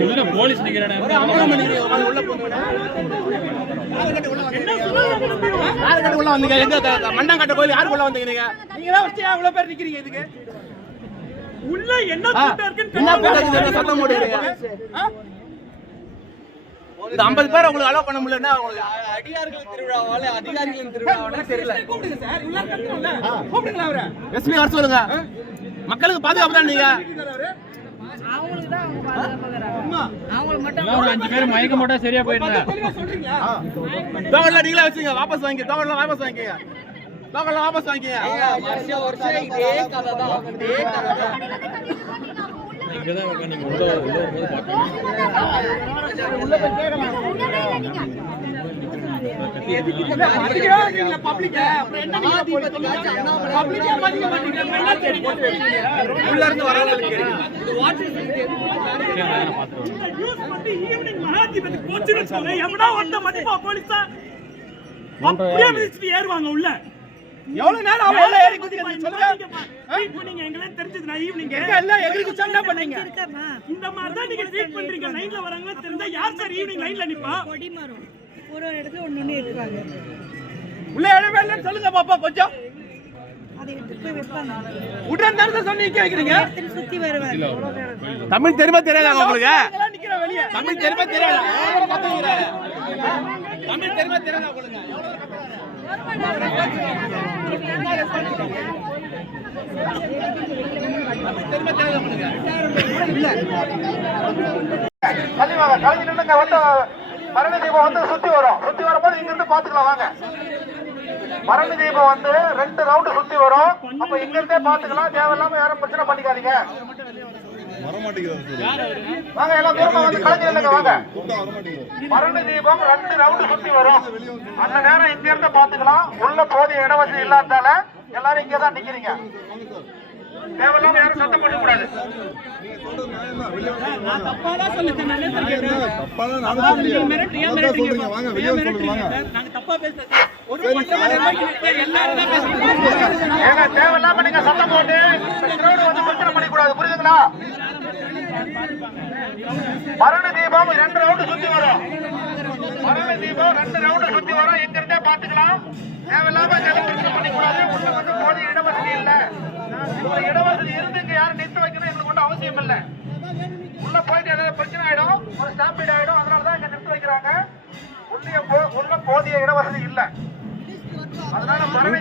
உள்ள போலீஸ் நிக்கிறேன் உள்ள வந்தீங்க எங்க மண்ணாங்கட்ட கோயில் யாருக்கு உள்ள வந்தீங்க நீங்க நீங்க தான் வச்சு அவ்வளவு பேர் நிக்கிறீங்க இதுக்கு? உள்ள என்ன இருக்குன்னு? சத்தம் போடுறீங்க? இந்த 50 பேர் உங்களுக்கு அலோவ் பண்ண முடியலன்னா உங்களுக்கு அடியார்கள் திருவிழாவால அதிகாரிகளின் திருவிழாவால தெரியல. கூப்பிடுங்க சார். உள்ள கத்துறோம்ல கூப்பிடுங்களா அவரை? எஸ்பி வர சொல்லுங்க. மக்களுக்கு பாதுகாப்பு தான் நீங்க அவங்களுக்கு தான் அவங்க பாதுகாப்புறாங்க அவங்களுக்கு மட்டும் எல்லாம் ஒரு அஞ்சு பேர் மயக்க மாட்டா சரியா சொல்றீங்களா டோக்கன்ல நீங்களே வச்சுங்க வாபஸ் வாங்கி டோக்கன்ல வாபஸ் வாங்கிக்கங்க. டோக்கன்ல வாபஸ் வாங்கிக்கங்க. வருஷம் வருஷம் இதே கதை தான். இதே கதை தான். இங்கதான் இருக்கா நீங்க உள்ள உள்ள வரும்போது பாக்கணும் உள்ள இருந்து வரவங்களுக்கு ஏறுவாங்க உள்ள எவ்வளவு நேரம் உள்ள ஏறி குதிக்கிறது சொல்லுங்க இப்போ நீங்க எங்களே தெரிஞ்சது நான் ஈவினிங் எங்க எல்லாம் எகிரி குச்சா என்ன பண்ணீங்க இந்த மாதிரி தான் நீங்க ட்ரீட் பண்றீங்க லைன்ல வராங்க தெரிஞ்சா யார் சார் ஈவினிங் லைன்ல நிப்பா கொடி மரம் ஒரு ஒரு இடத்துல ஒன்று ஒன்று எடுப்பாங்க உள்ள இடமே இல்லைன்னு சொல்லுங்க பாப்பா கொஞ்சம். உடன் தரத சொல்லி நிக்க வைக்கிறீங்க? திரும்பி சுற்றி வருவாங்க தமிழ் தெரியுமா தெரியாதாங்க உங்களுக்கு? தமிழ் தெரியுமா தெரியாதா? தமிழ் தெரியுமா தெரியாதா உங்களுக்கு? தமிழ் தெரியுமா தெரியாதா உங்களுக்கு? தள்ளி வாங்க கலைஞர் வந்து பரணி தீபம் வந்து சுத்தி வரும். சுத்தி வரும்போது இங்க இருந்து பாத்துக்கலாம் வாங்க. பரணி தீபம் வந்து ரெண்டு ரவுண்டு சுத்தி வரும். அப்ப இங்க இருந்தே பாத்துக்கலாம் தேவையில்லாம யாரும் பிரச்சனை பண்ணிக்காதீங்க. வாங்க எல்லாம் தூரமா வந்து கலைஞர் வாங்க. பரணி தீபம் ரெண்டு ரவுண்டு சுத்தி வரும். அந்த நேரம் இங்க இருந்து பாத்துக்கலாம் உள்ள போதிய இடவசதி இல்லாததால எல்லாரும் இங்கதான் நிக்கிறீங்க. தேவையில்லாம யாரும் சத்தம் பண்ண கூடாது. வந்து தேவையில்லாம நீங்க சத்தம் போட்டு பிரச்சனை பண்ணிக்கூடாது. புரியுதுங்களா? மரண தீபம் ரெண்டு ரவுண்டு சுத்தி வரும். மரண தீபம் ரெண்டு ரவுண்டு சுத்தி வரும். இங்க இருந்தே பாத்துக்கலாம் தேவையில்லாம ஜன பிரச்சனை பண்ணிக்கூடாது உள்ள வந்து போதிய இடவசதி இல்ல ஒரு இடவசதி இருந்து இங்க யாரும் நிறுத்த வைக்கணும் எங்களுக்கு ஒன்றும் அவசியம் இல்லை. உள்ள போயிட்டு ஏதாவது பிரச்சனை ஆயிடும் ஒரு ஸ்டாம்பீட் ஆயிடும் அதனாலதான் இங்க நிறுத்த வைக்கிறாங்க. உள்ளே போ- உள்ள போதிய இடவசதி இல்லை. அதனால மரண